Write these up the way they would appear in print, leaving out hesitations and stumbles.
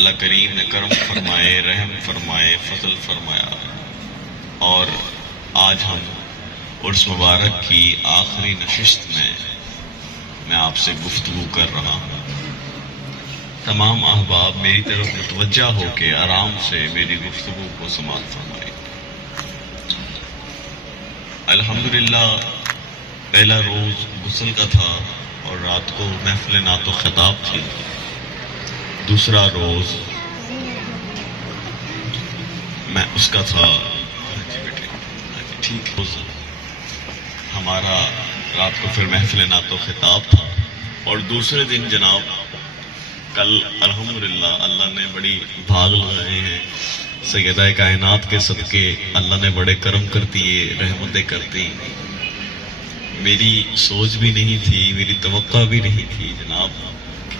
اللہ کریم نے کرم فرمائے، رحم فرمائے، فضل فرمایا، اور آج ہم عرس مبارک کی آخری نشست میں آپ سے گفتگو کر رہا ہوں۔ تمام احباب میری طرف متوجہ ہو کے آرام سے میری گفتگو کو سماعت فرمائیں۔ الحمدللہ پہلا روز غسل کا تھا اور رات کو محفل نعت و خطاب تھی۔ دوسرا روز میں اس کا تھا ٹھیک روز ہمارا رات کو پھر محفل نعت و خطاب تھا، اور دوسرے دن جناب کل الحمدللہ اللہ نے بڑی بھاگ لگائے ہیں، سیدہ کائنات کے صدقے اللہ نے بڑے کرم کر دیے، رحمتیں کر دی۔ میری سوچ بھی نہیں تھی، میری توقع بھی نہیں تھی جناب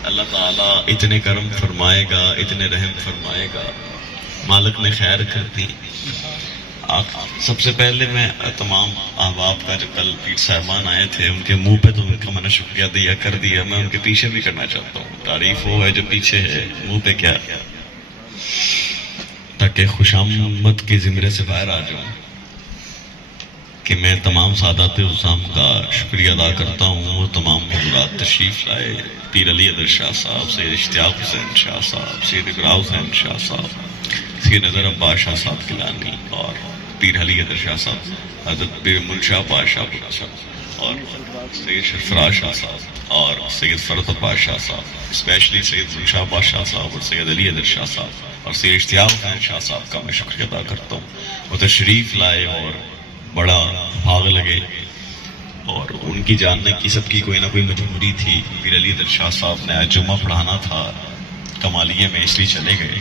اللہ تعالیٰ اتنے کرم فرمائے گا، اتنے رحم فرمائے گا۔ مالک نے خیر کر دی۔ سب سے پہلے میں تمام احباب کا جو کل پیر صاحبان آئے تھے ان کے منہ پہ تو ان کا میں نے شکریہ دیا کر دیا، میں ان کے پیچھے بھی کرنا چاہتا ہوں۔ تعریف وہ ہے جو پیچھے ہے، منہ پہ کیا، تاکہ خوش آمد کے زمرے سے باہر آ جاؤں کہ میں تمام سادات عظام کا شکریہ ادا کرتا ہوں۔ وہ تمام حضرات تشریف لائے، پیر علی حیدر شاہ صاحب، سید اشتیاق حسین شاہ صاحب، سید اقرا حسین شاہ صاحب، سید نظر عباس شاہ صاحب گیلانی، اور پیر علی حیدر شاہ صاحب، حضرت پیر منشا پاشا صاحب، اور سید شفراء شاہ صاحب، اور سید فرد عباس شاہ صاحب، اسپیشلی سید منشا عباس شاہ صاحب اور سید علی حیدر شاہ صاحب اور سید اشتیاق حسین شاہ صاحب کا میں شکریہ ادا کرتا ہوں۔ وہ تشریف لائے اور بڑا بھاگ لگے، اور ان کی جاننے کی سب کی کوئی نہ کوئی مجبوری تھی۔ پیر علی حیدر شاہ صاحب نے آج جمعہ پڑھانا تھا کمالیے میں، اس لیے چلے گئے،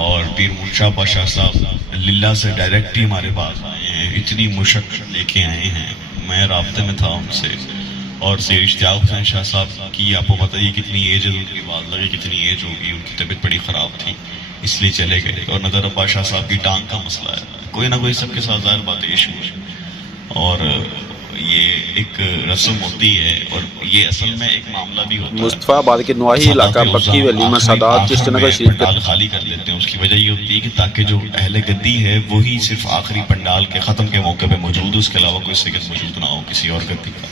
اور پیر منشا پاشا صاحب للہ سے ڈائریکٹ ہی ہمارے پاس آئے ہیں، اتنی مشق لے کے آئے ہیں، میں رابطے میں تھا ان سے۔ اور سید اشتیاق حسین شاہ صاحب کی آپ کو پتہ ہی کتنی ایج ہے، ان کی بات لگے کتنی ایج ہوگی، ان کی طبیعت بڑی خراب تھی اس لیے چلے گئے۔ اور نظر عباس شاہ صاحب کی ٹانگ کا مسئلہ ہے، کوئی نہ کوئی سب کے ساتھ ظاہر بات ایشو ہے، اور یہ ایک رسم ہوتی ہے، اور یہ اصل میں ایک معاملہ بھی ہوتا ہے۔ مصطفیٰ آباد کے نواحی علاقہ بکی ولیمہ سادات چشتی نگر شریف پنڈال خالی کر لیتے ہیں، اس کی وجہ یہ ہوتی ہے کہ تاکہ جو اہل گدی ہے وہی صرف آخری پنڈال کے ختم کے موقع پہ موجود ہو، اس کے علاوہ کوئی سید موجود نہ ہو کسی اور گدی کا،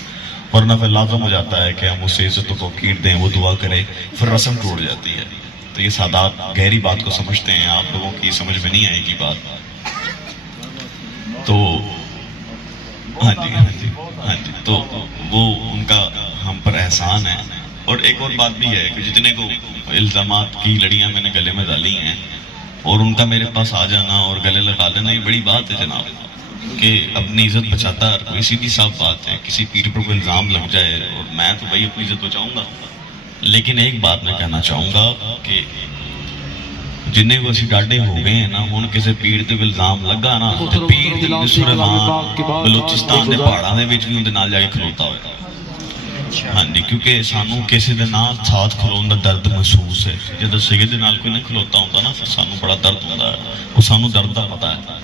ورنہ پھر لازم ہو جاتا ہے کہ ہم اسے عزت و توقیر دیں، وہ دعا کرے، پھر رسم ٹوٹ جاتی ہے۔ تو یہ سادات گہری بات کو سمجھتے ہیں، آپ لوگوں کی سمجھ میں نہیں آئے گی بات، تو ہاں جی، تو وہ ان کا ہم پر احسان ہے۔ اور ایک اور بات بھی ہے کہ جتنے کو الزامات کی لڑیاں میں نے گلے میں ڈالی ہیں، اور ان کا میرے پاس آ جانا اور گلے لگا لینا، یہ بڑی بات ہے جناب، کہ اپنی عزت بچاتا ہے کوئی، سیدھی صاف بات ہے۔ کسی پیر پر کوئی الزام لگ جائے اور میں تو بھائی اپنی عزت بچاؤں گا، لیکن ایک بات میں کہنا چاہوں گا کہ جنہیں کو اسی ڈاڈے ہو گئے ہیں نا، ہن کسی پیر تے الزام لگا نا تے پیر دی سلیمان بلوچستان دے پہاڑاں دے وچ بھی اون دے نال جا کے کھلوتا ہوئے۔ ہاں جی، کیونکہ سانو کسی دے نال ساتھ کھلون دا درد محسوس ہے۔ جدوں سید دے نال کوئی نہیں کھلوتا ہوندا نا، پھر سانو بڑا درد ہوندا ہے، وہ سانو درد دا پتہ ہے۔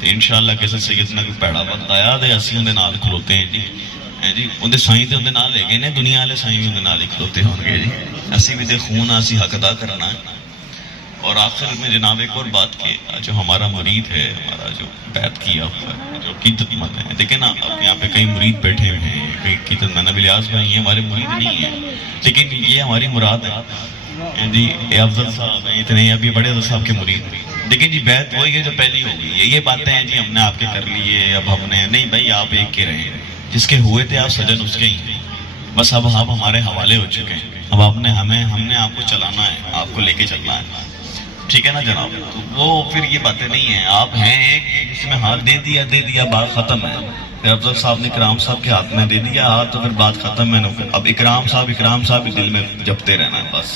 تے انشاءاللہ کسی سید نال کوئی پیڑا وقت آیا تے اسی اون دے نال کھلوتے ہیں جی، اون دے سائیں تے اون دے نال لے گئے نے، دنیا والے سائیں بھی اون دے نال ہی کھلوتے ہون گے جی، اسی بھی دے خون اسی حق ادا کرنا ہے۔ اور آخر میں جناب ایک اور بات کہ جو ہمارا مرید ہے، ہمارا جو بیعت کیا ہوا ہے، جو عقیدت مند ہے، دیکھیں نا اب یہاں پہ کئی مرید بیٹھے ہوئے ہیں، کئی عقیدت مند الیاس بھائی ہیں، ہمارے مرید نہیں ہیں، لیکن یہ ہماری مراد ہے جی۔ اے افضل صاحب ہیں اتنے، ابھی بڑے افضل صاحب کے مرید، دیکھیں جی بیعت وہی ہے جو پہلی ہو گئی ہے۔ یہ باتیں ہیں جی ہم نے آپ کے کر لیے، اب ہم نے نہیں، بھائی آپ ایک کے رہے، جس کے ہوئے تھے آپ سجن اس کے ہی، بس اب آپ ہمارے حوالے ہو چکے ہیں، اب آپ نے ہم نے آپ کو چلانا ہے، آپ کو لے کے چلنا ہے، ٹھیک ہے نا جناب۔ تو وہ پھر یہ باتیں نہیں ہیں، آپ ہیں ایک جس میں ہاتھ دے دیا بات ختم ہے۔ پھر افضل صاحب نے اکرام صاحب کے ہاتھ میں دے دیا ہاتھ، تو پھر بات ختم ہے۔ اب اکرام صاحب دل میں جپتے رہنا ہے بس،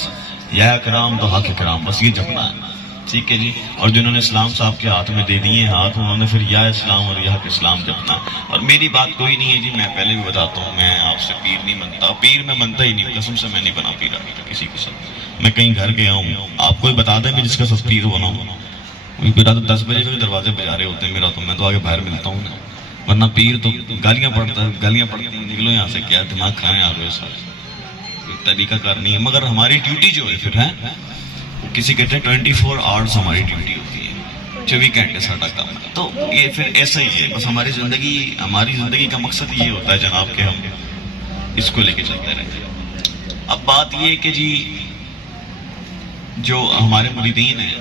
یا اکرام تو حق اکرام، بس یہ جپنا ہے، ٹھیک ہے جی۔ اور جنہوں نے اسلام صاحب کے ہاتھ میں دے دیے ہاتھ، انہوں نے پھر یا اسلام اور یا حق اسلام جپنا۔ اور میری بات کوئی نہیں ہے جی، میں پہلے بھی بتاتا ہوں، میں آپ سے پیر نہیں بنتا، پیر میں بنتا ہی نہیں، قسم سے میں نہیں بنا پیر کسی کے ساتھ۔ میں کہیں گھر گیا ہوں، آپ کوئی بتا دیں میں جس کا سب پیر بنا ہوں، میرا تو 10 بجے کے دروازے بجا رہے ہوتے ہیں میرا، تو میں تو آگے باہر ملتا ہوں، ورنہ پیر تو گالیاں پڑتی ہیں، نکلو یہاں سے، کیا دماغ کھانے آ گئے سارے، طریقہ کار نہیں ہے، مگر ہماری ڈیوٹی جو ہے پھر ہے کسی کہتے ہیں 24 آورس ہماری ڈیوٹی ہوتی ہے، 24 گھنٹے ساڈا کام ہے. تو یہ پھر ایسا ہی ہے، بس ہماری زندگی کا مقصد یہ ہوتا ہے جناب کہ ہم اس کو لے کے چلتے رہتے ہیں. اب بات یہ ہے کہ جی جو ہمارے مریدین ہیں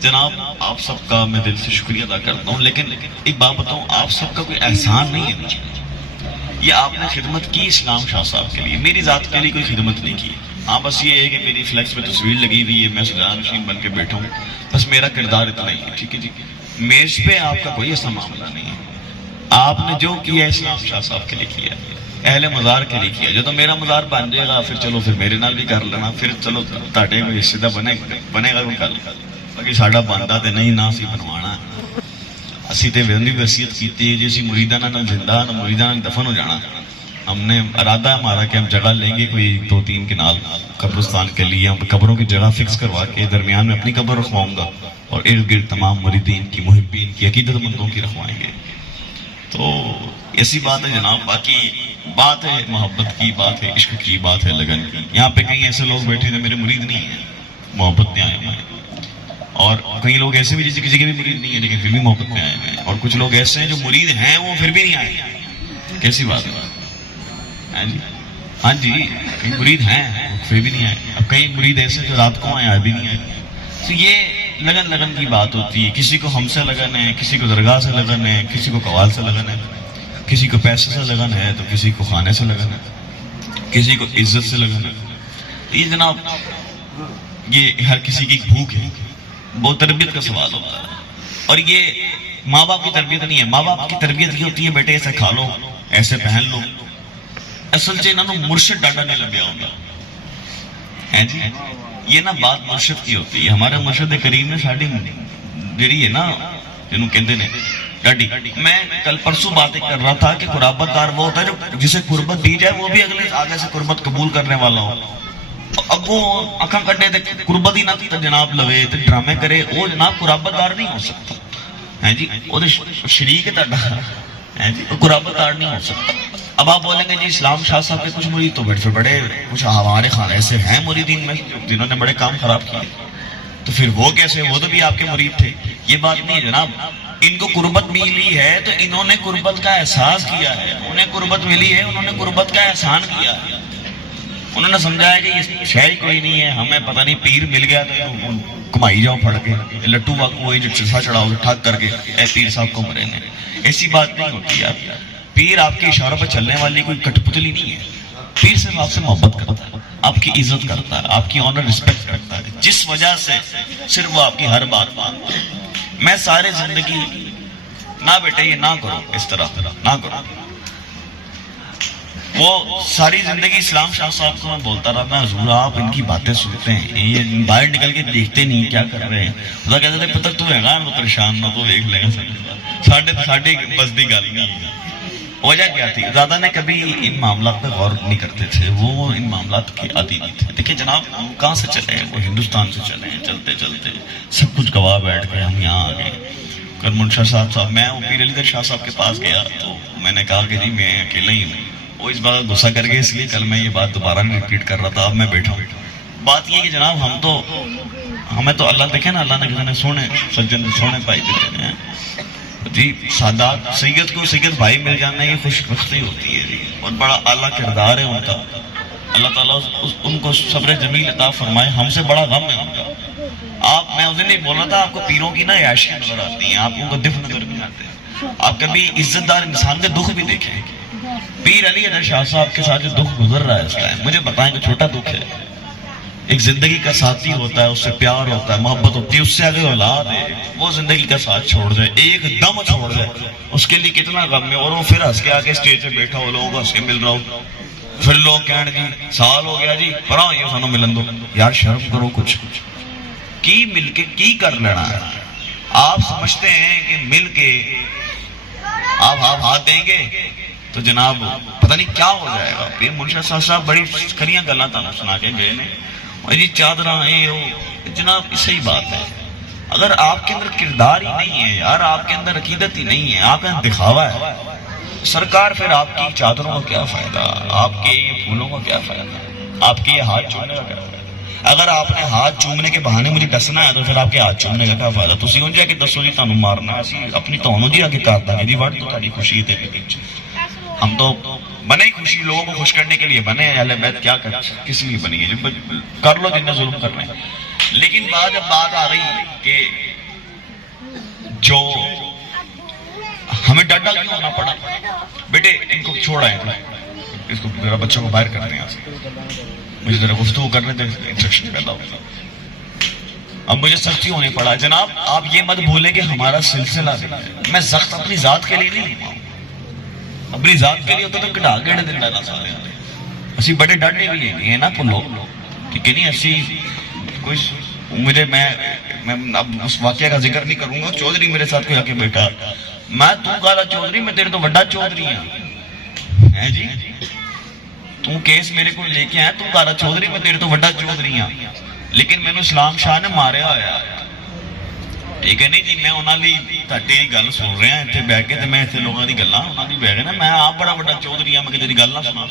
جناب، آپ سب کا میں دل سے شکریہ ادا کرتا ہوں، لیکن ایک بات بتاؤں، آپ سب کا کوئی احسان نہیں ہے مجھے. یہ آپ نے خدمت کی اسلام شاہ صاحب کے لیے، میری ذات کے لیے کوئی خدمت نہیں کی. ہاں بس یہ ہے کہ میری فلیکس پہ تصویر لگی ہوئی ہے، میں سجا نشین بن کے بیٹھا ہوں، بس میرا کردار اتنا ہی ہے. ٹھیک ہے جی، میز پہ آپ کا کوئی ایسا معاملہ نہیں ہے. آپ نے جو کیا اسلام شاہ صاحب کے لیے کیا، اہل مزار کے لیے کیا. جب میرا مزار بن جائے گا پھر چلو پھر میرے نال بھی کر لینا، پھر چلو تاڑے کوئی حصے دا بنے گا کوئی کل، باقی ساڈا بندا تے نہیں نہ اسی بنوانا. اسی تے ویندی وصیت کیتی ہے جی اسی مریداں نال زندہ نہ مریداں نال دفن ہو جانا. ہم نے ارادہ ہمارا کہ ہم جگہ لیں گے کوئی 2-3 کنال قبرستان کے لیے، ہم قبروں کی جگہ فکس کروا کے درمیان میں اپنی قبر رکھواؤں گا اور ارد گرد تمام مریدین کی، محبین کی، عقیدت مندوں کی رکھوائیں گے. تو ایسی بات ہے جناب. باقی بات ہے محبت کی، بات ہے عشق کی، بات ہے لگن کی. یہاں پہ کئی ایسے لوگ بیٹھے ہیں میرے مرید نہیں ہیں، محبت میں آئے ہوئے ہیں، اور کئی لوگ ایسے بھی جیسے کسی کے بھی مرید نہیں ہے لیکن پھر بھی محبت میں آئے ہوئے ہیں، اور کچھ لوگ ایسے ہیں جو مرید ہیں وہ پھر بھی نہیں آئے. کیسی بات ہے؟ ہاں جی، کئی مرید ہیں پھر بھی نہیں آئے. اب کئی مرید ایسے جو رات کو آئے ابھی نہیں آئے. تو یہ لگن کی بات ہوتی ہے. کسی کو ہم سے لگن ہے، کسی کو درگاہ سے لگن ہے، کسی کو قوال سے لگن ہے، کسی کو پیسے سے لگن ہے تو کسی کو کھانے سے لگن ہے، کسی کو عزت سے لگن ہے. یہ جناب یہ ہر کسی کی بھوک ہے، وہ تربیت کا سوال ہوتا ہے. اور یہ ماں باپ کی تربیت نہیں ہے. ماں باپ کی تربیت یہ ہوتی ہے بیٹے ایسے کھا لو، ایسے پہن لو. اصل سے انہوں نے مرشد ڈاڈا نہیں لگیا ہوتا ہے جی. یہ نا بات مرشد کی ہوتی ہے. ہمارے مرشد کریم نے ساڑی جڑی ہے نا جنہوں کہتے ہیں ڈاڈی. میں کل پرسوں باتیں کر رہا تھا کہ قرابت دار وہ ہوتا ہے جو جسے قربت دی جائے وہ بھی اگلے آگے سے قربت قبول کرنے والا ہو. اب وہ اکھاں کٹے تے قربت ہی نہ جناب لوے تے ڈرامے کرے، وہ جناب قرابت دار نہیں ہو سکتا ہے جی. وہ شریک ہے تہاڈا ہے جی، قرابت دار نہیں ہو سکتا. اب آپ بولیں گے جی اسلام شاہ صاحب کے کچھ مرید تو بڑے کچھ ہمارے خان ایسے ہیں مریدین میں جنہوں نے بڑے کام خراب کیے، تو پھر وہ کیسے؟ وہ تو بھی آپ کے مرید تھے. یہ بات نہیں ہے جناب. ان کو قربت ملی ہے تو انہوں نے قربت کا احساس کیا ہے، انہیں قربت ملی ہے، انہوں نے قربت کا احسان کیا ہے. انہوں نے سمجھا ہے کہ یہ شہر کوئی نہیں ہے، ہمیں پتہ نہیں پیر مل گیا تو کمائی جاؤ پھڑ کے، لٹو واقو ہوئے جو چسا چڑھاؤ ٹھگ کر کے اے پیر صاحب کو مرے نے. ایسی بات نہیں ہوتی ہے. پیر آپ کے اشاروں پر چلنے والی کوئی کٹ پتلی نہیں ہے. پیر صرف آپ سے محبت کرتا ہے، آپ کی عزت کرتا ہے، آپ کی آنر رسپیکٹ کرتا ہے، جس وجہ سے صرف وہ آپ کی ہر بات مانتا ہے. میں سارے زندگی نہ بیٹے یہ نہ کرو، اس طرح نہ کرو. وہ ساری زندگی اسلام شاہ صاحب کو میں بولتا رہا، میں حضور آپ ان کی باتیں سنتے ہیں، یہ باہر نکل کے دیکھتے نہیں کیا کر رہے ہیں. خدا کہتے تھے پتہ تو ہے گا تو پریشان نہ تو دیکھ لے گا. ساڑھے بس دی گل نہیں. وجہ کیا تھی؟ زیادہ نے کبھی ان معاملات پہ غور نہیں کرتے تھے، وہ ان معاملات کے عادی نہیں تھے. دیکھیں جناب ہم کہاں سے چلے ہیں؟ وہ ہندوستان سے چلے ہیں. چلتے چلتے سب کچھ گواہ بیٹھ گئے، ہم یہاں آ گئے. کرمن شاہ صاحب میں وہ پیر علی گڑھ شاہ صاحب کے پاس گیا تو میں نے کہا کہ جی میں اکیلا ہی ہوں. وہ اس بات غصہ کر گئے، اس لیے کل میں یہ بات دوبارہ نہیں ریپیٹ کر رہا تھا. اب میں بیٹھا ہوں. بات یہ کہ جناب ہمیں تو اللہ دیکھے نا، اللہ نے کہتے ہیں سونے سجن سونے پائی دیتے ہیں جی. سادات سید کو سید بھائی مل جانا یہ خوش بختی ہوتی ہے جی، اور بڑا اعلیٰ کردار ہے ان کا. اللہ تعالیٰ ان کو صبر جمیل عطا فرمائے. ہم سے بڑا غم ہے ان کا. میں اس دن نہیں بول رہا تھا، آپ کو پیروں کی نا عیاشیاں نظر آتی ہیں، آپ کو دف نظر نہیں آتے. آپ کبھی عزت دار انسان کے دکھ بھی دیکھیں. پیر علی گڑھ شاہ صاحب کے ساتھ جو دکھ گزر رہا ہے اس ٹائم، مجھے بتائیں کہ چھوٹا دکھ ہے. ایک زندگی کا ساتھی ہوتا ہے، اس سے پیار ہوتا ہے، محبت ہوتی ہے، اس سے اگر اولاد ہے وہ زندگی کا ساتھ چھوڑ جائے، ایک دم چھوڑ جائے، اس کے لیے کتنا غم ہے. اور وہ پھر ہنس کے آ کے اسٹیج پہ بیٹھا ہو، لوگوں کو ہنس کے مل رہا ہو، پھر لوگ کہنے جی سال ہو گیا جی پر یہ سانو ملن دو. یار شرم کرو، کچھ کی مل کے کی کر لینا ہے. آپ سمجھتے ہیں کہ مل کے آپ ہاتھ دیں گے تو جناب پتہ نہیں کیا ہو جائے گا. پیر منشا صاحب بڑی کھریاں گلاں تانوں سنا کے گئے نے، اور جی چادراں جناب صحیح بات ہے. اگر آپ کے اندر کردار ہی نہیں ہے یار، آپ کے اندر عقیدت ہی نہیں ہے، آپ کے اندر دکھاوا ہے، سرکار پھر آپ کی چادروں کا کیا فائدہ، آپ کے یہ پھولوں کا کیا فائدہ، آپ کے یہ ہاتھ چھوڑنے کا کیا فائدہ. اگر آپ نے ہاتھ چومنے کے بہانے مجھے دسنا ہے تو پھر آپ کے ہاتھ چومنے کا کیا فائدہ؟ تسی اونجا کہ دسو جی تانوں مارنا اسی اپنی تانوں جی آگے کر دیں گے جی وٹ تو تہاڈی خوشی تے ہم تو بنے ہی خوشی لوگوں کو خوش کرنے کے لیے بنے ہیں. اہل بیت کیا کس لیے بنی ہے جی؟ کر لو جن نے ظلم کرنا ہے. لیکن جب بات آ رہی کہ جو ہمیں ڈر کیوں ہونا پڑا؟ بیٹے ان کو چھوڑ آئے اس کو میرا بچوں کو باہر کرتے ہیں. مجھے ذرا گفتگو کرنے دیں, انٹریکشن پیدا ہوگا. اب مجھے سختی ہونے پڑا. جناب آپ یہ مت بھولیں کہ ہمارا سلسلہ میں سخت اپنی ذات کے لیے نہیں ہوں. اپنی ذات کے لیے ہوتا تو کٹا گیڑ دن ڈالا سارے اسی بڑے ڈاٹے بھی لیے نہ بھولو ٹھیک ہے نہیں. اسی کوئی مجھے میں اب اس واقعہ کا ذکر نہیں کروں گا. چودھری میرے ساتھ کوئی آ کے بیٹھا, میں تو کہا چودھری میں تیرے تو بڑا چودھری ہاں جی, تو کیس میرے کو لے کے آیا تو کہا چودھری میں تیرے تو بڑا چودھری ہاں, لیکن میں نے اسلام شاہ نے ماریا ہوا ٹھیک ہے نہیں جی. میں انہوں نے تیری گل سن رہا اتنے بہ کے, میں اتنے لوگوں کی گلاں انہوں نے بہ گئے نا, میں آپ بڑا بڑا چودھری ہاں, میں تیری گل نہ سنا.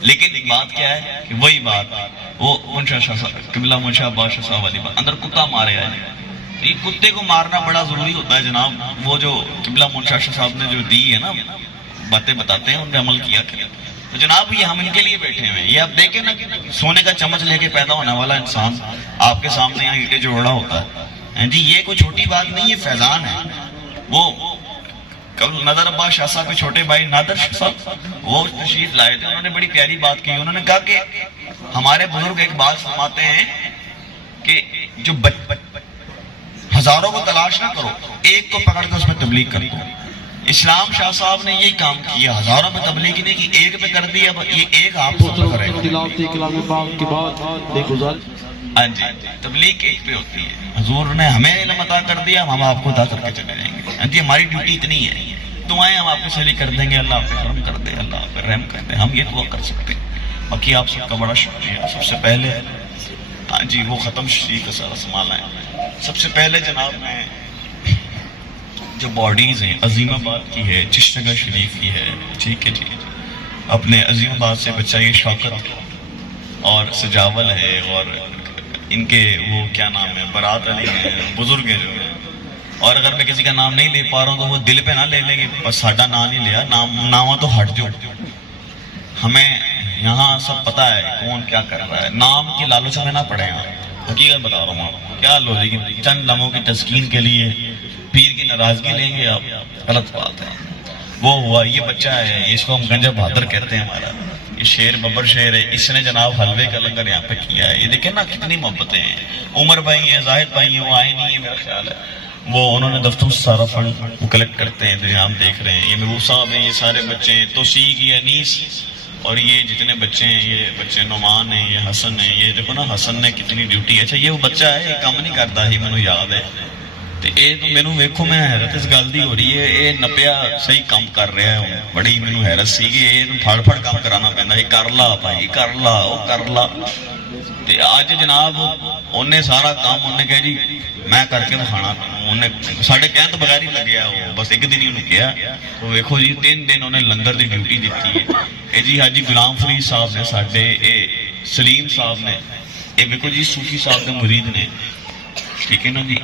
لیکن ایک بات کیا ہے کہ وہی بات وہ منشا شاہ قبلہ منشا عباس شاہ صاحب والی بات, اندر کتا مارے آئے. یہ کتے کو مارنا بڑا ضروری ہوتا ہے جناب. وہ جو قبلہ منشا شاہ صاحب نے جو دی ہے نا باتیں بتاتے ہیں, ان پہ عمل کیا کریں. تو جناب یہ ہم ان کے لیے بیٹھے ہوئے ہیں. یہ آپ دیکھیں نا سونے کا چمچ لے کے پیدا ہونے والا انسان آپ کے سامنے یہاں اینٹیں جوڑا ہوتا ہے جی, یہ کوئی چھوٹی بات نہیں, یہ فیضان ہے. وہ کل نادر عباس شاہ صاحب کے چھوٹے بھائی نادر شاہ صاحب وہ تشریف لائے تھے, انہوں نے بڑی پیاری بات کی. انہوں نے کہا کہ ہمارے بزرگ ایک بات فرماتے ہیں کہ جو ہزاروں کو تلاش نہ کرو, ایک کو پکڑ کے اس پہ تبلیغ کر دو. اسلام شاہ صاحب نے یہی کام کیا, ہزاروں پہ تبلیغ نہیں کی, ایک پہ کر دی. اب یہ ایک آپ کو کرے گا. ہاں جی, تبلیغ ایک پہ ہوتی ہے. حضور نے ہمیں علم عطا کر دیا, ہم آپ کو عطا کر کے چلے جائیں گے. ہاں جی, ہماری ڈیوٹی اتنی ہے. دعائیں ہم آپ کو سلی کر دیں گے, اللہ آپ پہ کرم کر دے, اللہ آپ پہ رحم کر دے, ہم یہ دعا کر سکتے ہیں. باقی آپ سب کا بڑا شکریہ. سب سے پہلے ہاں جی وہ ختم شریف کا سارا سنبھالا ہے. سب سے پہلے جناب میں جو باڈیز ہیں عظیم آباد کی ہے, چشتگاہ شریف کی ہے ٹھیک ہے جی, اپنے عظیم آباد سے بچہ یہ شوکت اور سجاول ہے, اور ان کے وہ کیا نام ہے برات علی ہیں, بزرگ ہیں جو ہیں. اور اگر میں کسی کا نام نہیں لے پا رہا ہوں تو وہ دل پہ نہ لے لیں گے, بس ساڈا نام نہیں لیا, نام تو ہٹ جو. ہمیں یہاں سب پتا ہے کون کیا کر رہا ہے, نام کی لالچ میں نہ پڑے گا. حقیقت بتا رہا ہوں آپ کو, کیا لو لیکن چند لمحوں کی تسکین کے لیے پیر کی ناراضگی لیں گے آپ, غلط بات ہے. وہ ہوا یہ بچہ ہے, اس کو ہم گنجا بہادر کہتے ہیں. ہمارا یہ شیر ببر شیر ہے, اس نے جناب حلوے کا لنگر یہاں پہ کیا ہے. یہ دیکھیں نا کتنی محبتیں ہیں. عمر بھائی ہیں, زاہد بھائی ہیں, وہ آئے نہیں ہیں میرا خیال ہے. وہ انہوں نے دفتر سے سارا فنڈ وہ کلیکٹ کرتے ہیں جو ہم دیکھ رہے ہیں. یہ محبوب صاحب ہیں, یہ سارے بچے ہیں, توسیق, یہ انیس, اور یہ جتنے بچے ہیں یہ بچے نعمان ہیں, یہ حسن ہیں. یہ دیکھو نا حسن نے کتنی ڈیوٹی ہے. اچھا یہ وہ بچہ ہے, یہ کام نہیں کرتا ہی مینوں یاد ہے. تو یہ تو مینوں ویکھو میں حیرت اس گل دی ہو رہی ہے, یہ نپیا صحیح کام کر رہا ہے. بڑی مینوں حیرت سی کہ یہ پھڑ پھڑ کام کرانا پیندا, یہ کر لا بھائی کر لا, وہ کر لا. تے اج جناب انہیں سارا کام انہیں کہا جی میں کر کے دکھانا, انہیں ساڈے کہن تو بغیر ہی لگیا, وہ بس ایک دن ہی انہوں کیا. تو ویکھو جی 3 دن انہیں لنگر دی ڈیوٹی دیتی ہے. اے جی حاجی غلام فرید صاحب نے ساڈے, اے سلیم صاحب نے, اے ویکھو جی صوفی صاحب دے مرید نے ٹھیک ہے نا جی.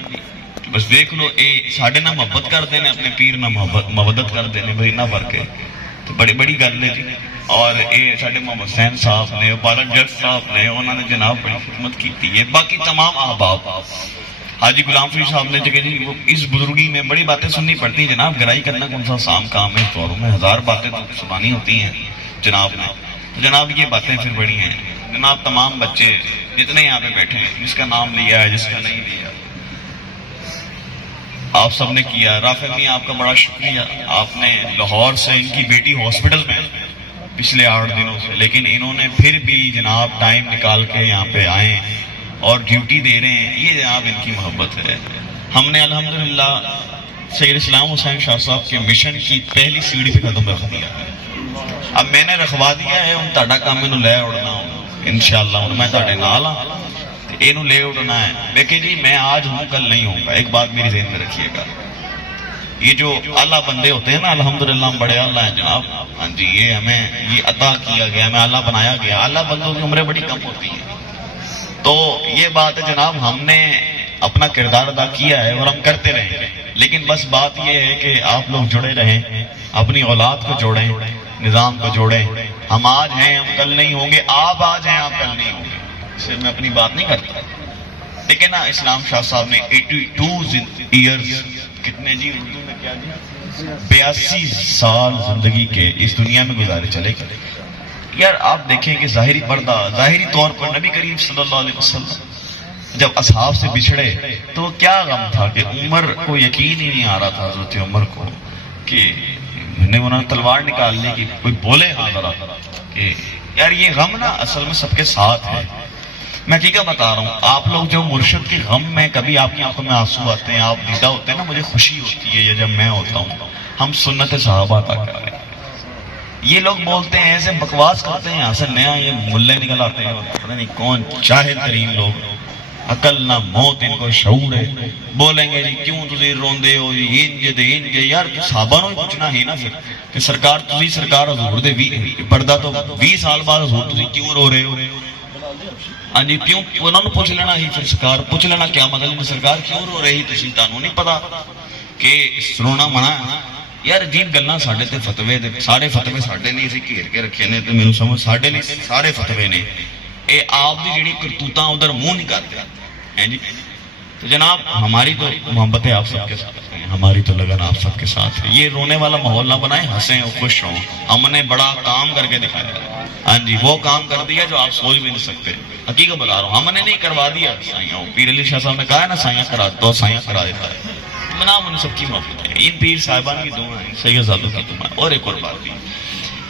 بس دیکھ لو اے ساڈے نہ محبت کرتے ہیں, اپنے پیر نہ محبت کرتے ہیں بھائی, نہ فرق ہے. تو بڑی بڑی گل ہے جی. اور یہ ساڈے محمد حسین صاحب نے, بالن جٹ صاحب نے, انہوں نے جناب بڑی خدمت کی ہے. باقی تمام احباب, حاجی غلام فرید صاحب نے جگہ جی اس بزرگی میں بڑی باتیں سننی پڑتی ہیں جناب. گرائی کرنا کون سا آسان کام ہے, دوروں میں 1000 باتیں تو سنانی ہوتی ہیں جناب نے. تو جناب یہ باتیں پھر بڑی ہیں جناب. تمام بچے جتنے یہاں پہ بیٹھے ہیں, جس کا نام لیا ہے, جس کا نہیں لیا, آپ سب نے کیا. رافع میاں آپ کا بڑا شکریہ, آپ نے لاہور سے, ان کی بیٹی ہاسپٹل میں پچھلے 8 دنوں سے, لیکن انہوں نے پھر بھی جناب ٹائم نکال کے یہاں پہ آئے اور ڈیوٹی دے رہے ہیں. یہ جناب ان کی محبت ہے. ہم نے الحمدللہ سید اسلام حسین شاہ صاحب کے مشن کی پہلی سیڑھی پہ قدم رکھ دیا. اب میں نے رکھوا دیا ہے, ہوں تہاڈا کام انہوں لے اڑنا انشاءاللہ. ہوں میں تہاڈے نال ہاں, اینو لے اڑنا ہے. دیکھیں جی میں آج ہوں کل نہیں ہوں گا, ایک بات میری ذہن میں رکھیے گا. یہ جو اللہ بندے ہوتے ہیں نا, الحمدللہ ہم بڑے اللہ ہیں جناب. ہاں جی یہ ہمیں یہ عطا کیا گیا, ہمیں اللہ بنایا گیا. اللہ بندوں کی عمریں بڑی کم ہوتی ہیں. تو یہ بات ہے جناب، ہم نے اپنا کردار ادا کیا ہے اور ہم کرتے رہیں گے، لیکن بس بات یہ ہے کہ آپ لوگ جڑے رہیں، اپنی اولاد کو جوڑیں، نظام کو جوڑیں۔ ہم آج ہیں، ہم کل نہیں ہوں گے، آپ آج ہیں، آپ کل نہیں ہوں گے، اس سے میں اپنی بات نہیں کرتا۔ دیکھیں نا، اسلام شاہ صاحب نے 82 ایئرز، کتنے جی اردو میں کیا جی، 82 سال زندگی کے اس دنیا میں گزارے چلے گئے۔ یار آپ دیکھیں کہ ظاہری پردہ، ظاہری طور پر نبی کریم صلی اللہ علیہ وسلم جب اصحاب سے بچھڑے تو کیا غم تھا کہ عمر کو یقین ہی نہیں آ رہا تھا، حضرت عمر کو، کہ انہوں نے تلوار نکال لی کہ کوئی بولے ہاں ذرا، کہ یار یہ غم نا اصل میں سب کے ساتھ ہے۔ میں حقیقت بتا رہا ہوں، آپ لوگ جو مرشد کے غم میں کبھی آپ کی آنکھوں میں آنسو آتے ہیں، آپ دیدہ ہوتے ہیں نا، مجھے خوشی ہوتی ہے، یا جب میں ہوتا ہوں، ہم سنت صحابہ عطا کر رہے ہیں۔ یہ لوگ بولتے ہیں ایسے بکواس کرتے ہیں، یہاں سے نیا یہ ملے نکل آتے ہیں، پتہ نہیں کون جاہل ترین لوگ، عقل نہ موت ان کو شعور ہے، بولیں گے جی کیوں تسی روندے ہو جی انج دے انج، یار صحابہ نو پوچھنا ہی نا پھر کہ سرکار تسی سرکار حضور دے پردہ تو 20 سال بعد حضور تسی کیوں رو رہے ہو؟ ہاں جی کیوں، انہوں نے پوچھ لینا ہی، پھر سرکار پوچھ لینا کیا مطلب سرکار کیوں رو رہی، تسی تانوں نہیں پتا کہ رونا منع ہے؟ یار عجیب گلاں ساڈے تے فتوے دے، سارے فتوے ساڈے نہیں اسی گھیر کے رکھے نے، تے مینوں سمجھ ساڈے نہیں سارے فتوے نے، اے آپ دی جڑی کرتوتاں ادھر منہ نہیں کرتے ہیں جی۔ تو جناب ہماری تو محبت ہے آپ سب کے ساتھ ہے، ہماری تو لگن آپ سب کے ساتھ ہے۔ یہ رونے والا ماحول نہ بنائیں، ہنسیں اور خوش ہوں۔ ہم نے بڑا کام کر کے دکھایا، ہاں جی وہ کام کر دیا جو آپ سوچ بھی نہیں سکتے، حقیقت بتا رہا ہوں، ہم نے نہیں کروا دیا سائیاں۔ پیر علی شاہ صاحب نے کہا ہے نا سائیاں کرا دو، سائیاں کرا دیتا ہے، نام ان سب کی محبت ہے۔ ان پیر صاحبان کی دعا ہے، سید زادوں کی دعا ہے۔ اور ایک اور بات بھی،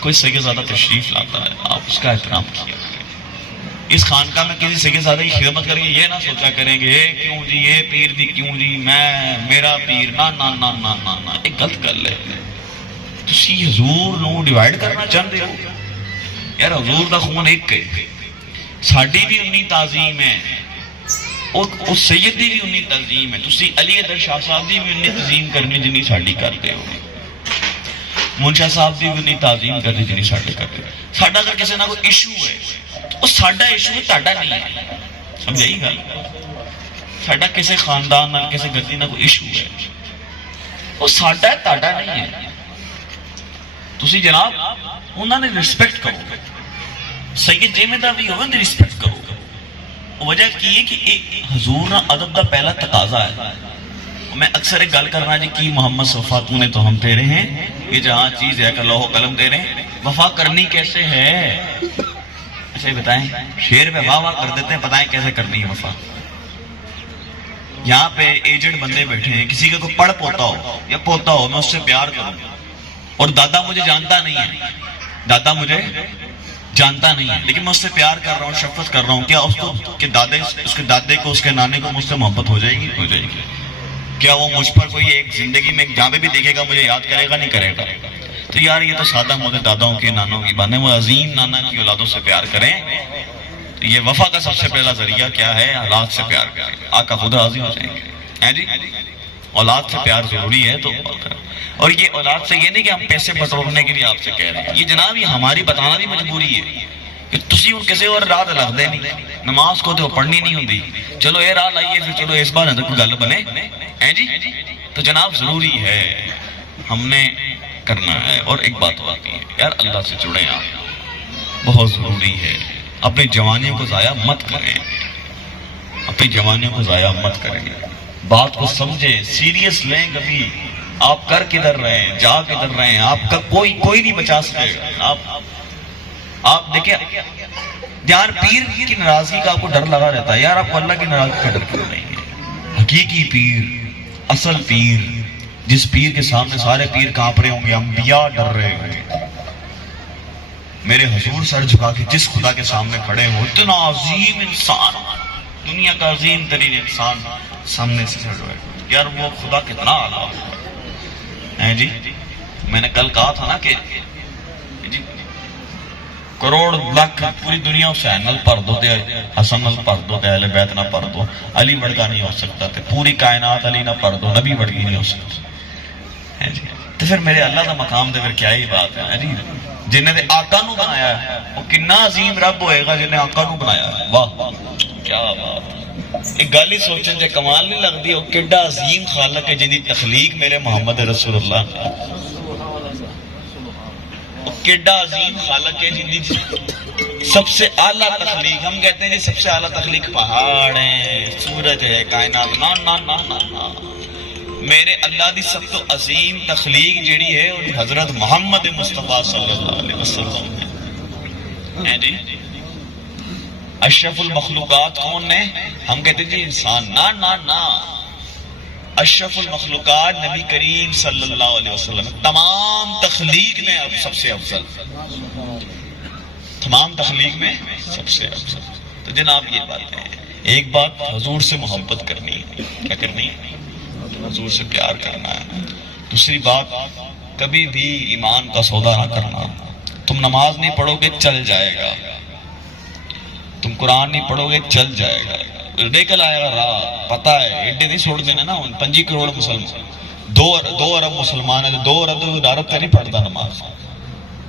کوئی سید زادہ تشریف لاتا ہے، آپ اس کا احترام کیا کریں۔ اس خانقاہ میں کسی سید زادہ کی خدمت کر کے یہ نہ سوچا کریں گے اے کیوں جی، یہ پیر دی کیوں جی، میں میرا پیر، نہ نہ نہ نہ نہ نہ، ایک غلط گل ہے۔ تسی حضور نو ڈیوائیڈ کرنا چاہتے ہو؟ یار حضور دا خون ایک ہے، ساڈی بھی انی تعظیم ہے، اس سید دی بھی انی تعظیم ہے، تسی علی ادر شاہ صاحب دی بھی انی تعظیم کرنی جنی ساڈی کرتے ہو، منشا صاحب دی بھی انی تعظیم کرنی جنی ساڈی کرتے ہو۔ ساڈا اگر کسی نہ کوئی ایشو ہے، وہ ساڈا ایشو ہے، تہاڈا نہیں ہے، سمجھائی گل؟ ساڈا کسی خاندان نال کسی گدی نہ کوئی ایشو ہے، وہ ساڈا ہے، تہاڈا نہیں ہے۔ تسی جناب انہاں نے رسپیکٹ کرو، سید جیویں دا بھی ہوے تے رسپیکٹ کرو۔ وجہ کی ہے کہ حضور نہ ادب دا پہلا تقاضا ہے۔ میں اکثر ایک گل کرنا جی کی محمد صفا تو نے تو ہم تیرے ہیں، یہ جہاں چیز ہے کہ لوح و قلم تیرے ہیں، وفا کرنی کیسے ہے؟ اچھا بتائیں، شیر پہ واہ واہ کر دیتے ہیں، بتائیں کیسے کرنی ہے وفا؟ یہاں پہ ایجنٹ بندے بیٹھے ہیں، کسی کا کوئی پڑھ پوتا ہو یا پوتا ہو، میں اس سے پیار کروں، اور دادا مجھے جانتا نہیں ہے، دادا مجھے جانتا نہیں ہے، لیکن میں اس سے پیار کر رہا ہوں، شفقت کر رہا ہوں، کیا اس کو کہ اس کے دادے کو، اس کے نانے کو مجھ سے محبت ہو جائے گی؟ ہو جائے گی۔ کیا وہ مجھ پر کوئی ایک زندگی میں جہاں پہ بھی دیکھے گا مجھے یاد کرے گا؟ نہیں کرے گا۔ تو یار یہ تو سادہ مودے داداؤں کی، نانوں کی باتیں، وہ عظیم نانا کی اولادوں سے پیار کریں۔ تو یہ وفا کا سب سے پہلا ذریعہ کیا ہے؟ اولاد سے پیار کریں، آقا خود راضی ہو جائیں گے جی۔ اولاد سے پیار ضروری ہے، تو اور یہ اولاد سے یہ نہیں کہ ہم پیسے بٹورنے کے لیے آپ سے کہہ رہے ہیں، یہ جناب یہ ہماری بتانا بھی مجبوری ہے کہ تسی ان کسی اور راہ لگ دے نہیں، نماز کو تو پڑھنی نہیں ہوندی، چلو یہ راہ لائیے، پھر چلو اس بار کوئی گل بنے جی۔ تو جناب ضروری ہے، ہم نے کرنا ہے۔ اور ایک بات ہوتی ہے یار، اللہ سے جڑیں آپ، بہت ضروری ہے۔ اپنی جوانیوں کو ضائع مت کریں، اپنی جوانیوں کو ضائع مت کریں، بات کو سمجھیں، سیریس لیں۔ کبھی آپ کر کدھر رہے ہیں، جا کدھر رہے ہیں، آپ کا کوئی نہیں بچا سکے گا۔ آپ دیکھیں یار، پیر کی ناراضگی کا آپ کو ڈر لگا رہتا ہے، یار آپ کو اللہ کی ناراضگی کا ڈر کیوں نہیں ہے؟ حقیقی پیر، اصل پیر، جس پیر کے سامنے سارے پیر کانپ رہے ہوں گے، انبیاء ڈر رہے ہوں گے، میرے حضور سر جھکا کے جس خدا کے سامنے کھڑے ہوں، اتنا عظیم انسان، دنیا کا عظیم ترین انسان سامنے سے کھڑا ہے، یار وہ خدا کتنا اعلیٰ ہے جی۔ میں نے کل کہا تھا نا کہ کروڑ لاکھ پوری دنیا حسین نال بھر دو تے حسن نال بھر دو تے اہل بیت نہ بھر دو، علی وڑگا نہیں ہو سکتا، تے پوری کائنات علی نہ بھر دو، نبی وڑگی نہیں ہو سکتا ہے جی۔ تو پھر میرے اللہ کا مقام تے پھر کیا ہی بات ہے جی۔ جنہیں دے آقا نو بنایا ہے وہ کنا عظیم رب ہوئے گا جنہیں آقا نو بنایا ہے. واہ کیا بات. ایک گل ہی سوچن جے کمال نہیں لگتی وہ کیڈا عظیم خالق ہے جن کی تخلیق میرے محمد رسول اللہ نے. وہ کیڈا عظیم خالق ہے جن کی سب سے اعلیٰ تخلیق. ہم کہتے ہیں جی سب سے اعلیٰ تخلیق پہاڑ ہیں سورج ہے کائنات. نا نا نا نا نا. میرے اللہ دی سب تو عظیم تخلیق جیڑی ہے وہ حضرت محمد مصطفیٰ صلی اللہ علیہ وسلم ہے. جی اشرف المخلوقات کون نے؟ ہم کہتے ہیں جی انسان. نا نا نا. اشرف المخلوقات نبی کریم صلی اللہ علیہ وسلم. تمام تخلیق میں اب سب سے افضل. تمام تخلیق میں سب سے افضل. تو جناب یہ بات ہے. ایک بات حضور سے محبت کرنی ہے. کیا کرنی ہے؟ حضور سے پیار کرنا ہے. دوسری بات کبھی بھی ایمان کا سودا نہ کرنا. تم نماز نہیں پڑھو گے چل جائے گا. تم قرآن نہیں پڑھو گے چل جائے گا. نکل آئے گا راہ. پتہ ہے ایڈے نہیں چھوڑ دینا نا. 5 کروڑ مسلمان 2 ارب مسلمان ہے. 2 ارب تے نہیں پڑھتا نماز.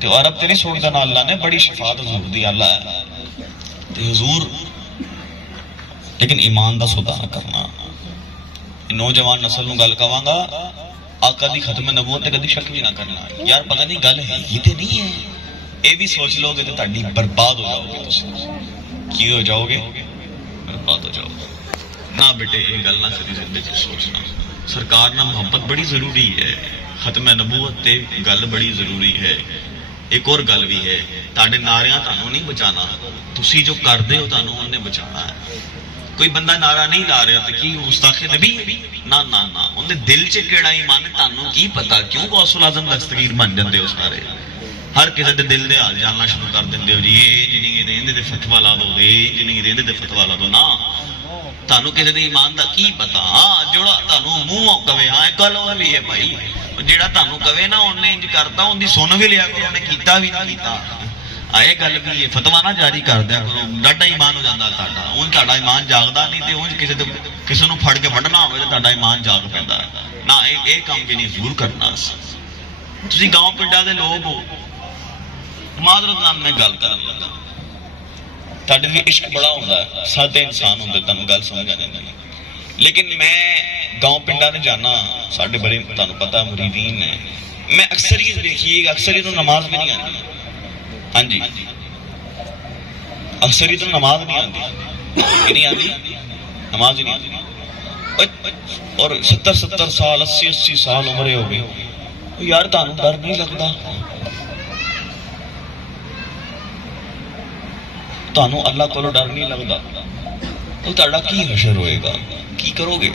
تو عرب تے نہیں چھوڑ دینا. اللہ نے بڑی شفاعت حضور دی. اللہ ہے تو حضور. لیکن ایمان دا سودا نہ کرنا. نوجوان نسل نو گل کہاں گا آقا دی ختم نبوت تے کدی شک بھی نہ کرنا. یار پتہ نہیں گل ہے یہ تے نہیں ہے. اے بھی سوچ لو گے تو تہاڈی برباد ہو جاؤ گے. تسی کی ہو جاؤ گے؟ برباد ہو جاؤ گے. نہ بیٹے یہ گل نہ کبھی زندگی سوچنا. سرکار نہ محبت بڑی ضروری ہے. ختم نبوت تے گل بڑی ضروری ہے. ایک اور گل بھی ہے. تہاڈے نعریاں تانوں نہیں بچانا. تسی جو کردے ہو تانوں انہیں بچانا ہے. کوئی بندہ نعرہ نہیں لا رہا تو کی گستاخ نبی؟ نا نا نا. ان دے دل چ کیڑا ایمان ہے تانوں کی پتا. کیوں غوث الاعظم دستگیر بن جاندے ہو سارے. ہر کسی دے دل دے حال جاننا شروع کر دیندے ہو. جی یہ جنہیں دے دے فتوا لا دو. جنہیں دے دے فتوا لا دو. نا تانوں کسی دے ایمان دا کی پتا. ہاں جوڑا تانوں منہ کہے ہاں ایک گل وہ بھی ہے بھائی. جیڑا تانوں کہے نا انہیں انج کرتا ان دی سن بھی لیا کرو. انہیں کیتا بھی نہ کیتا. آئے گل بھی ہے. فتوا نہ جاری کر دیا کرو. ڈاڈا ایمان ہو جاتا تہاڈا. اون تہاڈا ایمان جاگدا نہیں تے اون کسی نو پھڑ کے وڈنا ہوئے تے تہاڈا ایمان جاگ پیندا. نہ یہ کام بھی نہیں ضرور کرنا. تسی گاؤں پنڈاں دے لوگ ہو. معذرت نال میں گل کرن لگا. تہاڈے وی عشق بڑا ہوندا ہے. سادے انسان ہوندے تانوں گل سمجھ آ جاندی. لیکن میں گاؤں پنڈاں نے جانا ساڈے بڑے تانوں پتہ مریدین نے. میں اکثریت دیکھیے گا اکثریت نوں نماز بھی نہیں آندی. ہاں جی اکثریت نوں نماز نہیں آندی. نہیں آندی نماز ہی نہیں آندی. اور 70 سال 80 سال عمریں ہو گئی. یار تانوں ڈر نہیں لگتا؟ تانوں اللہ کو ڈر نہیں لگتا؟ تو تہاڈا کی حشر ہوئے گا؟ کی کرو گے؟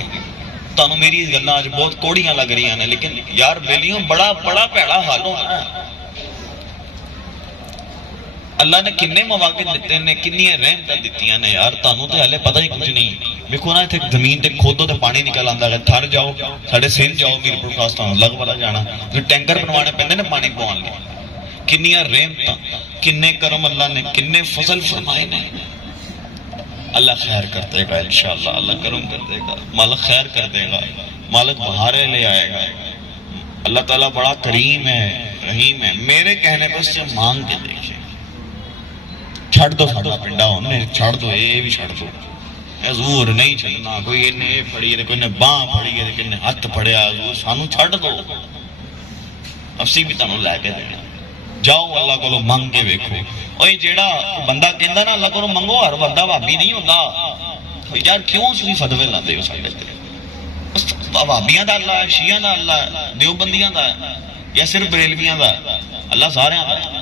تانوں میری گلاں اج بہت کوڑیاں لگ رہی ہیں لیکن یار بیلیوں بڑا بڑا بھڑا حال ہونا ہے. اللہ نے کنے مواقع دیتے ہیں کنی رحمتیں دیتی ہیں یار. تانوں تے ہلے پتہ ہی کچھ نہیں. دیکھو نا اتنے زمین تے کھودو تے پانی نکل آندا ہے. تھر جاؤ ساڈے سندھ جاؤ میرپور خاصتان لگ پتا جانا ٹینکر بنوانے پیندے نے پانی پوان لے. کنیاں رحمتاں کنے کرم اللہ نے کنے فضل فرمائے نے. اللہ خیر کر دے گا انشاءاللہ. اللہ کرم کر دے گا. مالک خیر کر دے گا. مالک بہارے لے آئے گا. اللہ تعالیٰ بڑا کریم ہے رحیم ہے. میرے کہنے پر سے مانگ کے دیکھیں. چھڑ دو ساڈا پنڈا انہیں چھڑ دو. یہ بھی چھڑ دو. حضور نہیں چھڑنا. کوئی نے پھڑی ہے کوئی نے باں پھڑی ہے کوئی نے ہاتھ پھڑیا. حضور سانو چھڑ دو. اسی بھی تانوں لے کے دینا. جاؤ اللہ کو منگ کے ویکھو. اوے جیڑا بندہ کہندا نا اللہ کو منگو ہر بندہ بھابی نہیں ہوندا. یار کیوں تسی فتوی لاندے ہو ساڈے تے؟ بھابیاں دا اللہ ہے شیعہ دا اللہ ہے دیوبندیاں دا ہے یا صرف بریلویاں دا ہے؟ اللہ سارے دا ہے.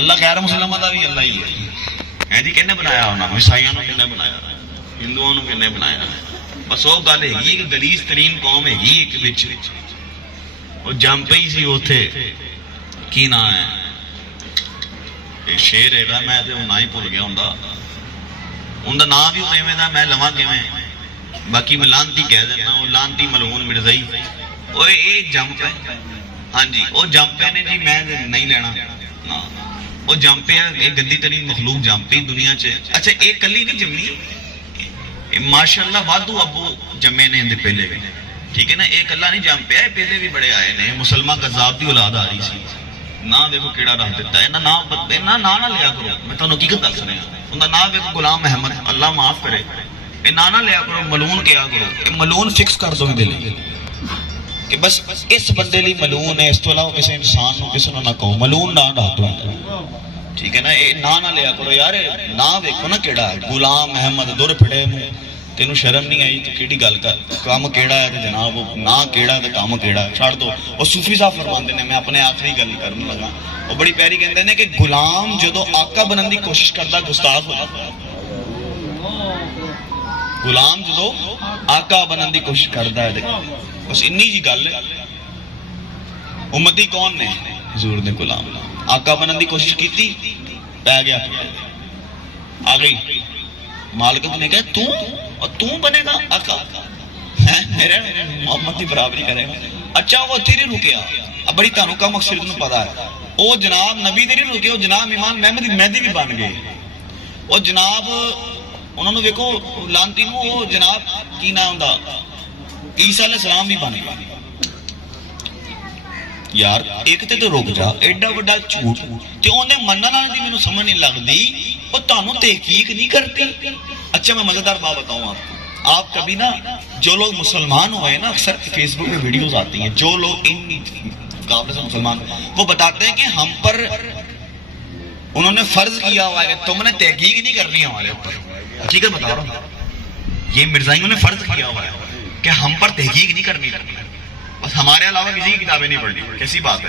اللہ غیر مسلماں دا بھی اللہ ہی ہے. جی کنے بنایا انہاں نوں؟ عیسائیاں نوں کنے بنایا؟ ہندوؤں نوں کنے بنایا؟ بس وہ گل ہے کہ گلیز ترین قوم ہے ایک وچ وہ جم پئی سی اوتھے. کی نام ہے یہ شیر ہے میں تے نہ ہی بھول گیا ہوندا. ان دا نام بھی ایویں دا میں لواں کیویں. باقی میں لانتی کہہ دینا. وہ لانتی ملعون مرزائی اوے اے جم پے. ہاں جی وہ جم پے نے جی میں نہیں لینا. وہ جم پیا یہ گندی ترین مخلوق جم پی دنیا چ. اچھا یہ کلی نہیں جمنی ماشاءاللہ وادو ابو جمے نے اندے پہلے بھی. ٹھیک ہے نا. ایک اللہ نہیں جم پیا پہلے بھی بڑے آئے نے. مسلمان قذاب دی اولاد آ رہی سی. ਨਾਂ ਦੇਖੋ ਕਿਹੜਾ ਰੱਖ ਦਿੱਤਾ, ਇਹਨਾਂ ਨਾਂ ਨਾ ਲਿਆ ਕਰੋ। ਮੈਂ ਤੁਹਾਨੂੰ ਹਕੀਕਤ ਦੱਸ ਰਿਹਾ, ਉਹਦਾ ਨਾਂ ਵੇਖੋ ਗੁਲਾਮ ਅਹਿਮਦ, ਅੱਲਾ ਮਾਫ ਕਰੇ, ਇਹ ਨਾਂ ਨਾ ਲਿਆ ਕਰੋ, ਮਲੂਨ ਕਿਹਾ ਕਰੋ। ਇਹ ਮਲੂਨ ਫਿਕਸ ਕਰ ਦੋ ਇਹਦੇ ਲਈ کہ بس اس بندے لی ملون ہے، اس تو علاوہ کسی انسان نو کسی نو نہ کہو، ملون نہ ڈاکو، ٹھیک ہے نا؟ یہ نہ لیا کرو یار، نہ دیکھو نا کیڑا ہے، غلام احمد دور پھڑے منہ، تینوں شرم نہیں آئی تو کیڑی گل کر، کام کیڑا ہے تے جناب نہ کیڑا تے کام کیڑا ہے، چھڑ دو۔ اور صوفی صاحب فرماندے نے، میں اپنے آخری گل کرن لگا، وہ بڑی پیاری کہندے نے کہ غلام جدو آقا بنن دی کوشش کردا گستاخ ہو جاتا ہے، غلام جدو آقا بنن دی کوشش کردا ہے، بس انی جی گل ہے۔ امتی کون نے؟ حضور نے غلام آقا بنن دی کوشش کی، پہ گیا، آ گئی مالک نے کہا تو بنے گا آقا، میرے محمد کی برابری کرے گا؟ اچھا وہ تیرے رکیا، اب بڑی تانوں کا مقصد تمہیں پتا ہے، وہ جناب نبی تیرے رکے، وہ جناب امام محمد مہدی بھی بن گئے، وہ جناب انہوں نے دیکھو لانتی نو، وہ جناب کی نام ہوندا عیسیٰ علیہ السلام بھی بن گئے۔ یار ایک تے تو رک جا، ایڈا بڑا جھوٹ تے اونے منن والے دی مینوں سمجھ نہیں لگدی، او تانوں تحقیق نہیں کرتی۔ اچھا میں مزیدار بات بتاؤں آپ کبھی نا، جو لوگ مسلمان ہوئے نا، اکثر فیس بک پہ ویڈیوز آتی ہیں، جو لوگ ان قابل سے مسلمان وہ بتاتے ہیں کہ ہم پر انہوں نے فرض کیا ہوا ہے کہ تم نے تحقیق نہیں کرنی ہمارے اوپر۔ حقیقت بتا رہا ہوں، یہ مرزائیوں نے فرض کیا ہوا ہے کہ ہم پر تحقیق نہیں کرنی، بس ہمارے علاوہ کسی کی کتابیں نہیں پڑھنی۔ کیسی بات ہے؟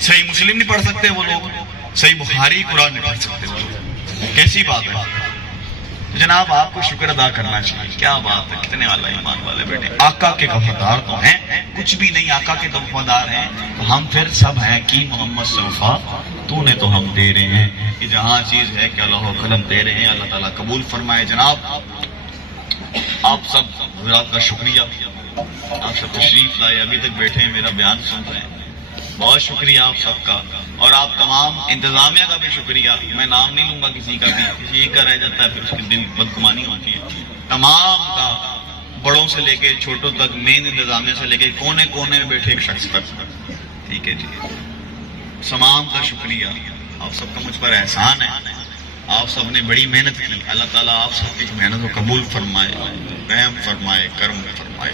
صحیح مسلم نہیں پڑھ سکتے وہ لوگ، صحیح بخاری قرآن نہیں پڑھ سکتے وہ لوگ، کیسی بات ہے؟ جناب آپ کو شکر ادا کرنا چاہیے، کیا بات ہے، کتنے والا ایمان والے بیٹے، آقا کے وفادار تو ہیں، کچھ بھی نہیں آقا کے وفادار ہیں، تو ہم پھر سب ہیں کہ محمد صفا تو نے تو ہم دے رہے ہیں، کہ جہاں چیز ہے کہ اللہ و قلم دے رہے ہیں، اللہ تعالیٰ قبول فرمائے۔ جناب آپ سب حضرات کا شکریہ، آپ سب تشریف لائے، ابھی تک بیٹھے ہیں، میرا بیان سن رہے ہیں، بہت شکریہ آپ سب کا، اور آپ تمام انتظامیہ کا بھی شکریہ۔ میں نام نہیں لوں گا کسی کا بھی، کسی ایک کا رہ جاتا ہے پھر اس کے دل بدگمانی ہوتی ہے، تمام کا، بڑوں سے لے کے چھوٹوں تک، مین انتظامیہ سے لے کے کونے کونے میں بیٹھے ایک شخص تک، ٹھیک ہے جی، تمام کا شکریہ۔ آپ سب کا مجھ پر احسان ہے، آپ سب نے بڑی محنت کی، اللہ تعالیٰ آپ سب کی محنت کو قبول فرمائے، رحم فرمائے، کرم فرمائے۔